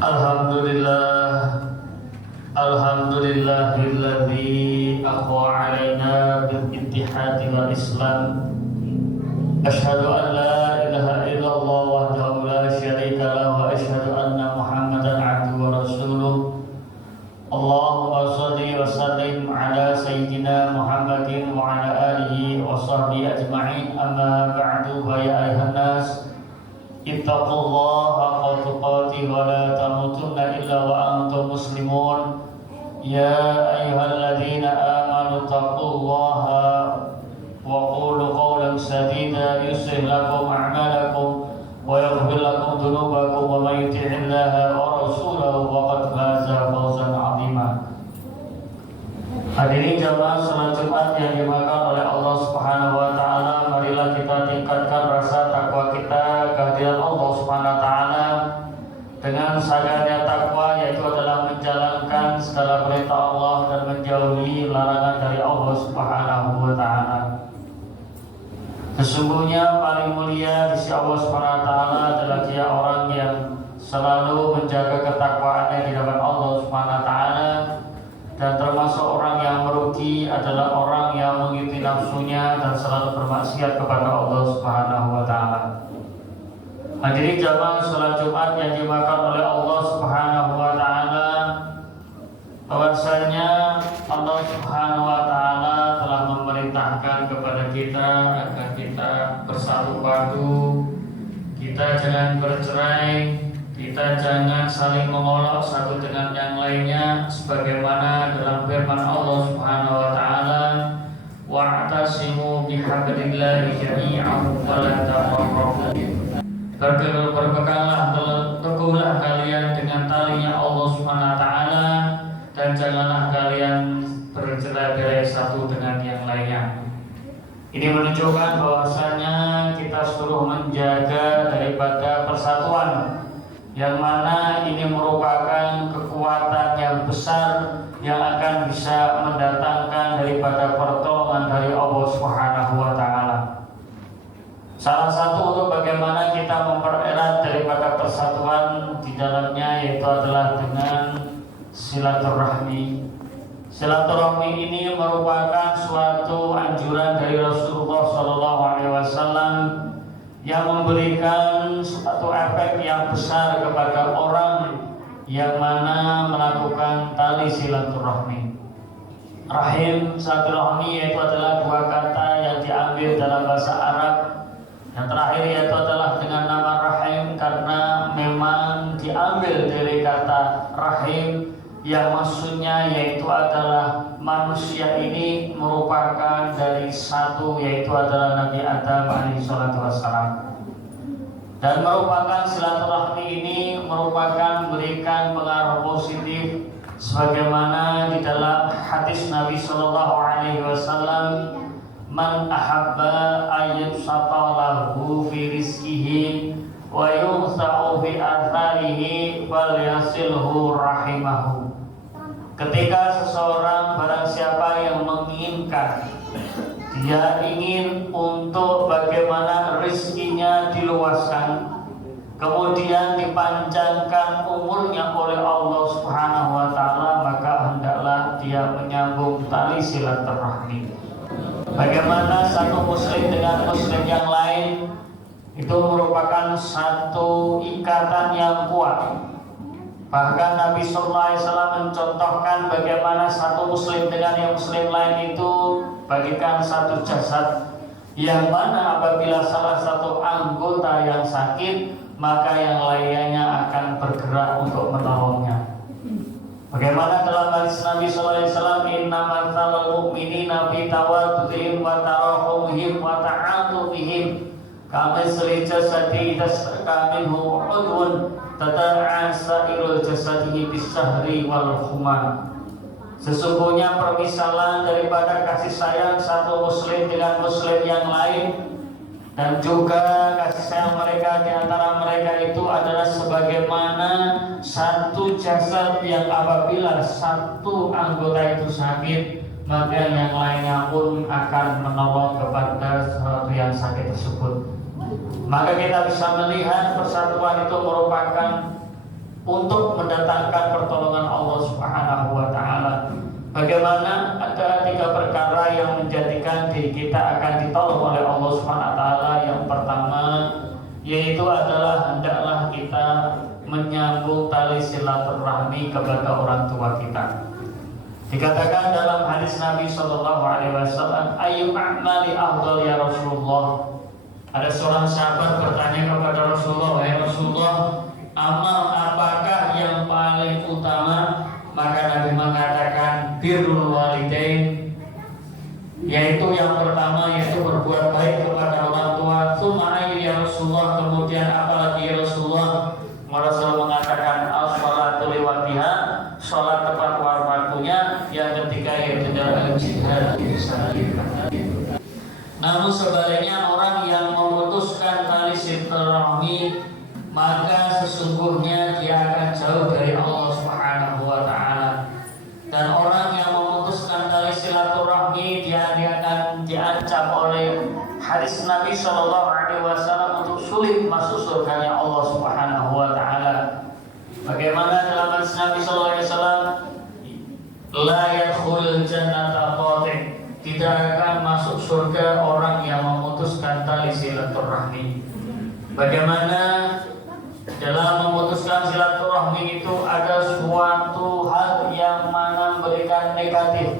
Alhamdulillah, alhamdulillahilladzi aqwa alaina bil ittihadi wal islam. Asyhadu an la ilaha illallah wahdahu la syarika lahu wa asyhadu anna Muhammadan abduhu wa rasuluh. Allahumma shalli wa sallim ala sayyidina Muhammadin wa ala alihi wa sahbihi ajma'in. Amma ba'du, fa ya ayuhan nas ittaqullaha haqqa tuqatih wa la tamutunna illa wa antum muslimun. Ya ayyuhalladzina amanu taqullaha wa qulu qawlan sadida yuslih lakum a'malakum wa yaghfir lakum dhunubakum wa may yuti'illaha wa rasulahu faqad faza fawzan 'azima. Hadirin jamaah salat Jumat yang dimuliakan oleh Allah Subhanahu wa taala, marilah kita tingkatkan rasa takwa kita kehadiran Allah Subhanahu wa taala dengan sadarnya takwa, yaitu adalah menjalankan segala perintah Allah dan menjauhi larangan dari Allah Subhanahu wa taala. Sesungguhnya paling mulia di sisi Allah Subhanahu wa taala adalah dia orang yang selalu menjaga ketakwaannya di hadapan Allah Subhanahu wa taala. Dan termasuk orang yang merugi adalah orang yang mengikuti nafsunya dan selalu bermaksiat kepada Allah Subhanahu wa taala. Hadirin jamaah salat Jumat yang dimakan oleh Allah Subhanahu wa taala, bahwasanya Allah Subhanahu wa taala telah memerintahkan kepada kita agar kita bersatu padu, kita jangan bercerai, kita jangan saling mengolok satu dengan yang lainnya, sebagaimana dalam firman Allah Subhanahu wa taala, wa'tasimu bihablillahi jami'an wa la tafarraqu. Berpeganglah, teguhlah kalian dengan talinya Allah Subhanahu wa taala dan janganlah kalian bercerai-berai satu dengan yang lainnya. Ini menunjukkan bahwasanya kita suruh menjaga daripada persatuan, yang mana ini merupakan kekuatan yang besar yang akan bisa mendatangkan daripada pertolongan dari Allah Subhanahu wa taala. Salah satu untuk bagaimana kita mempererat daripada persatuan di dalamnya yaitu adalah dengan silaturahmi. Silaturahmi ini merupakan suatu anjuran dari Rasulullah SAW yang memberikan suatu efek yang besar kepada orang yang mana melakukan tali silaturahmi. Rahim, silaturahmi yaitu adalah dua kata yang diambil dalam bahasa Arab. Yang terakhir yaitu adalah dengan nama rahim karena memang diambil dari kata rahim yang maksudnya yaitu adalah manusia ini merupakan dari satu, yaitu adalah Nabi Adam alaihi salatu wassalam. Dan merupakan silaturahmi ini merupakan memberikan pengaruh positif sebagaimana di dalam hadis Nabi sallallahu alaihi wasallam, man ahabba ayyubsata lahu fi rizqihi wa yumsa'u fi atharihi falyasilhu rahimahu. Ketika seseorang barang siapa yang menginginkan, dia ingin untuk bagaimana rizkinya diluaskan, kemudian dipanjangkan umurnya oleh Allah Subhanahu wa taala, maka hendaklah dia menyambung tali silaturahmi. Bagaimana satu muslim dengan muslim yang lain itu merupakan satu ikatan yang kuat. Bahkan Nabi sallallahu alaihi wasallam mencontohkan bagaimana satu muslim dengan yang muslim lain itu bagikan satu jasad, yang mana apabila salah satu anggota yang sakit, maka yang lainnya akan bergerak untuk menolongnya. Bagaimana dalam hadis Nabi sallallahu alaihi wasallam, innamal mu'minina fi tawaddudihim wa tarahumihim wa ta'atufihim kamisli jasadi tasqa minhu udwun tada'a sa'irul jasadihi bisahri wal humam. Sesungguhnya permisalan daripada kasih sayang satu muslim dengan muslim yang lain dan juga kasih sayang mereka di antara mereka itu adalah sebagaimana satu jasad yang apabila satu anggota itu sakit, maka yang lainnya pun akan menolong kepada sesuatu yang sakit tersebut. Maka kita bisa melihat persatuan itu merupakan untuk mendatangkan pertolongan Allah Subhanahu wa taala. Bagaimana ada 3 perkara yang menjadikan diri kita akan ditolong oleh Allah Subhanahu wa taala. Yang pertama yaitu adalah hendaklah kita menyambung tali silaturahmi kepada orang tua kita. Dikatakan dalam hadis Nabi Shallallahu Alaihi Wasallam, "Ayu a'mali afdal ya Rasulullah." Ada seorang sahabat bertanya kepada Rasulullah, "Ya Rasulullah, amal apakah yang paling utama?" Maka Nabi mengatakan birrul walidain, yaitu yang pertama yaitu berbuat baik kepada orang tua. Tsumma ayyu ya Rasulullah, kemudian apalagi ya Rasulullah? Rasul mengatakan as-shalatu liwaqtiha, salat tepat waktunya. Yang ketiga yaitu adalah jihad fisabilillah. Namun sebaliknya orang yang memutuskan tali silaturahmi, maka sesungguhnya dia akan jauh dari Allah Subhanahu wa taala. Dan orang yang memutuskan tali silaturahmi, dia akan diancam oleh hadis Nabi Shallallahu Alaihi Wasallam untuk sulit masuk surganya Allah Subhanahu wa taala. Bagaimana dalam hadis Nabi Shallallahu Alaihi Wasallam, la yadkhulul jannata qati', tidak akan masuk surga orang yang memutuskan tali silaturahmi. Bagaimana dalam memutuskan silaturahmi itu ada suatu hal yang mana memberikan negatif,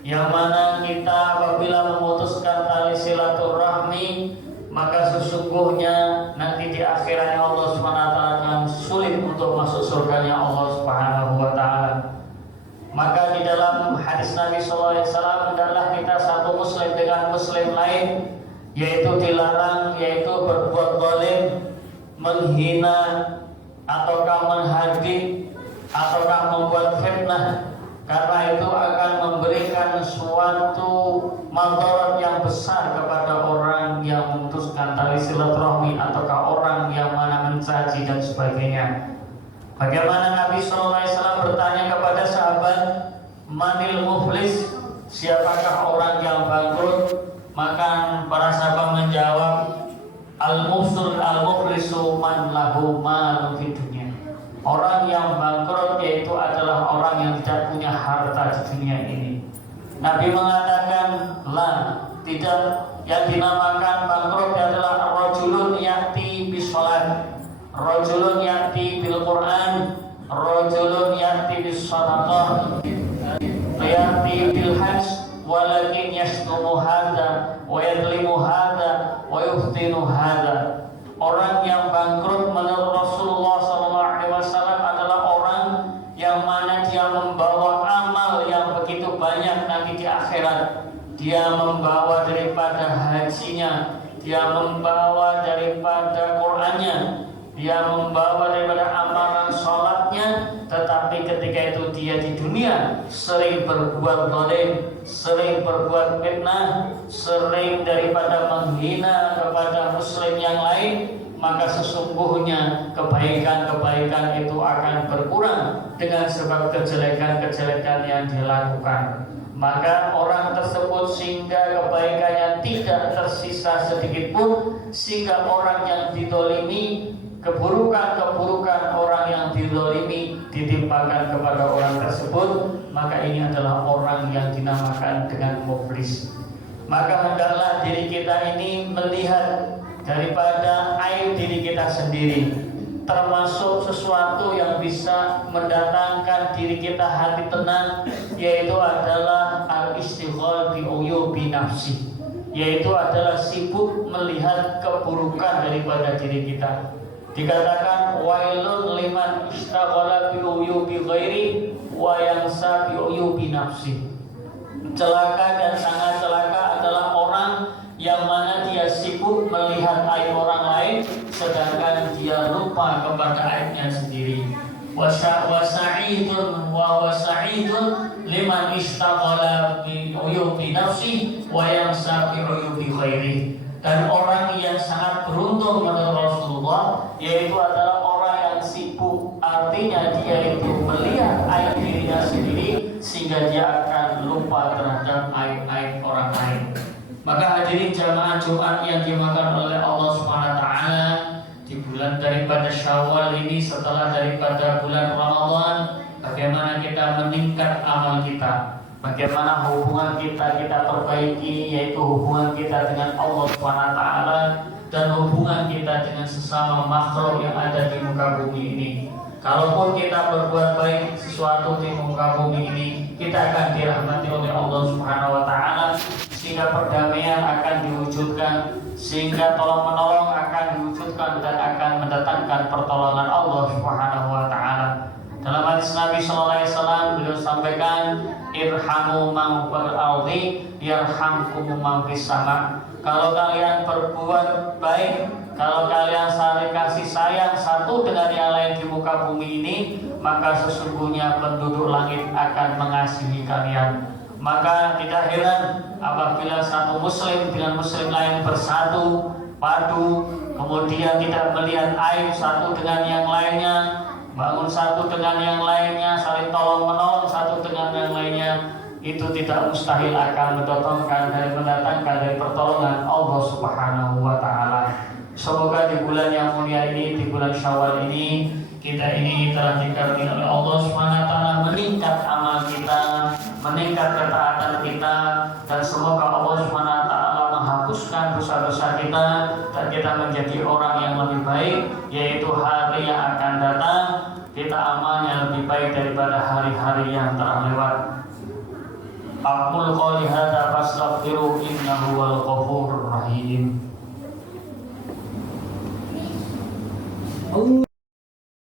yang mana kita apabila memutuskan tali silaturahmi, maka sesungguhnya nanti di akhiratnya Allah SWT akan sulit untuk masuk surganya Allah Subhanahu wa taala. Maka di dalam hadis Nabi SAW adalah kita satu muslim dengan muslim lain, yaitu dilarang, yaitu berbuat zalim, menghina, ataukah menghakimi, ataukah membuat fitnah, karena itu akan memberikan suatu madarat yang besar kepada orang yang memutuskan tali silaturahmi ataukah orang yang mana mencaci dan sebagainya. Bagaimana Nabi SAW bertanya kepada sahabat, manil muflis, siapakah orang yang bangkrut? Maka para sahabat menjawab, al-muflisu man lahu malun fid dunya. Orang yang bangkrut yaitu adalah orang yang tidak punya harta di dunia ini. Nabi mengatakan, tidak, yang dinamakan bangkrut adalah rajulun ya'ti bis-shalah, rajulun ya'ti bil Qur'an, rajulun ya'ti bis sadaqah, ya'ti bil hajj, walakin yasdumu hadza wa yadlimu hadza wa yuftinu hadza. Orang yang bangkrut menurut Rasulullah SAW adalah orang yang mana dia membawa amal yang begitu banyak nanti di akhirat. Dia membawa daripada hajinya, dia membawa daripada Qur'annya, dia membawa daripada amalan sholatnya, tetapi ketika itu dia di dunia sering berbuat zalim, sering berbuat fitnah, sering daripada menghina kepada muslim yang lain, maka sesungguhnya kebaikan-kebaikan itu akan berkurang dengan sebab kejelekan-kejelekan yang dilakukan. Maka orang tersebut sehingga kebaikannya tidak tersisa sedikit pun, sehingga orang yang didolimi, keburukan-keburukan orang yang dizalimi ditimpakan kepada orang tersebut, maka ini adalah orang yang dinamakan dengan muflis. Maka hendaklah diri kita ini melihat daripada aib diri kita sendiri, termasuk sesuatu yang bisa mendatangkan diri kita hati tenang, yaitu adalah al-istighal bi uyubi nafsi, yaitu adalah sibuk melihat keburukan daripada diri kita. Dikatakan wailun liman istaghala bi uyubi ghairi wa yansa bi uyubi nafsi. Celaka dan sangat celaka adalah orang yang mana dia sibuk melihat aib orang lain, sedangkan dia lupa kepada aibnya sendiri. Wasa'idun liman istaghala bi uyubi nafsi wa yansa bi uyubi ghairi. Dan orang yang sangat beruntung menurut Rasulullah, yaitu adalah orang yang sibuk, artinya dia itu melihat aib dirinya sendiri sehingga dia akan lupa terhadap aib-aib orang lain. Maka hadirin jamaah Jumat yang dimakan oleh Allah Subhanahu wa taala, di bulan bulan daripada Syawal ini, setelah daripada bulan Ramadan, bagaimana kita meningkat amal kita, bagaimana hubungan kita perbaiki, yaitu hubungan kita dengan Allah SWT dan hubungan kita dengan sesama makhluk yang ada di muka bumi ini. Kalaupun kita berbuat baik sesuatu di muka bumi ini, kita akan dirahmati oleh Allah Subhanahu wa taala, sehingga perdamaian akan diwujudkan, sehingga tolong menolong akan diwujudkan dan akan mendatangkan pertolongan Allah Subhanahu wa taala. Dalam hadis Nabi sallallahu alaihi wasallam beliau sampaikan, irhamu man fil ardi yarhamkum man fis sama. Kalau kalian berbuat baik, kalau kalian saling kasih sayang satu dengan yang lain di muka bumi ini, maka sesungguhnya penduduk langit akan mengasihi kalian. Maka tidak heran apabila satu muslim dengan muslim lain bersatu, padu, kemudian tidak melihat aib satu dengan yang lainnya, bangun satu dengan yang lainnya, saling tolong menolong satu dengan yang lainnya, itu tidak mustahil akan mendatangkan dari pertolongan Allah Subhanahu wa taala. Semoga di bulan yang mulia ini, di bulan Syawal ini, kita ini telah dikaruniai oleh Allah Subhanahu wa taala meningkat amal kita, meningkat ketaatan kita, dan semoga Allah Subhanahu wa taala menghapuskan dosa-dosa kita dan kita menjadi orang yang lebih baik, yaitu hari yang akan datang kita amalnya lebih baik daripada hari-hari yang telah lewat. Aqul qouli hadza fastaghfiru innahu huwal ghafurur rahim.